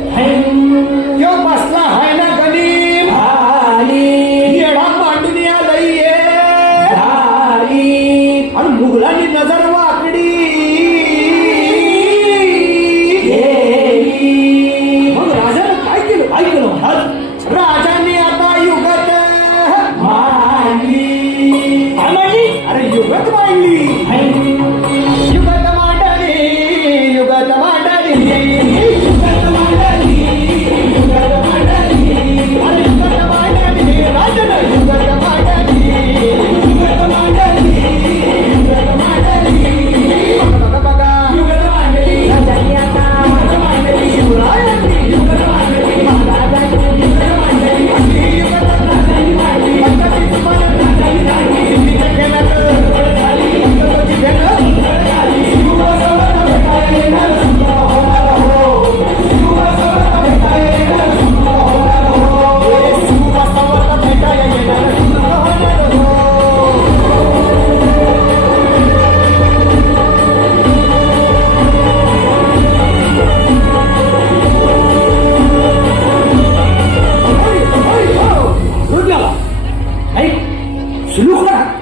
यो बसला हाय ना गणिम येडा मांडून आलंय आणि मुघलांनी नजर वाकडी मग राजानं काय केलं राजांनी आता युगत मांडली अरे युगत मांडली युगत मांडली युगत मांडली युगत मांडली युगत मांडली अरे युगत मांडली राजानं युगत मांडली युगत मांडली युगत मांडली बघा बघा युगत मांडली राजांनी आता युगत मांडली शिवरायांनी युगत मांडली महाराजांनी युगत मांडली युगत मांडली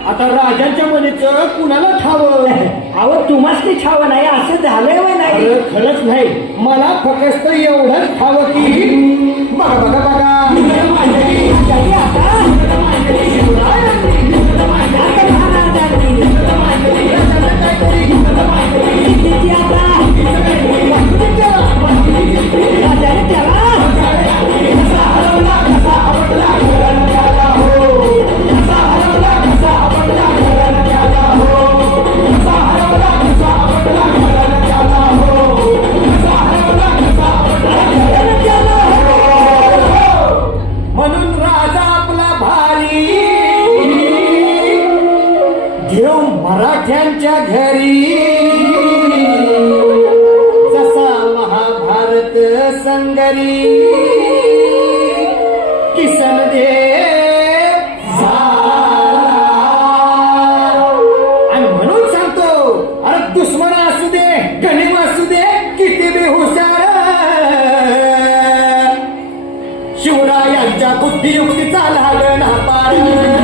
आता राजांच्या मनीचं कुणाला ठावं अहो तुम्हाच ते छाव नाही असं झालंय वय नाही अरे खरंच नाही मला फक्त एवढंच ठावं की बघा बघा बघा म्हणून राजा आपला भारी घेऊन मराठ्यांच्या घरी जसा महाभारत संगरी किसन देव आणि म्हणून सांगतो अरे दुश्मन असू दे गणिम असू दे किती बी हुशार शिवरायांच्या बुद्धियुक्तीचा लागण हा पार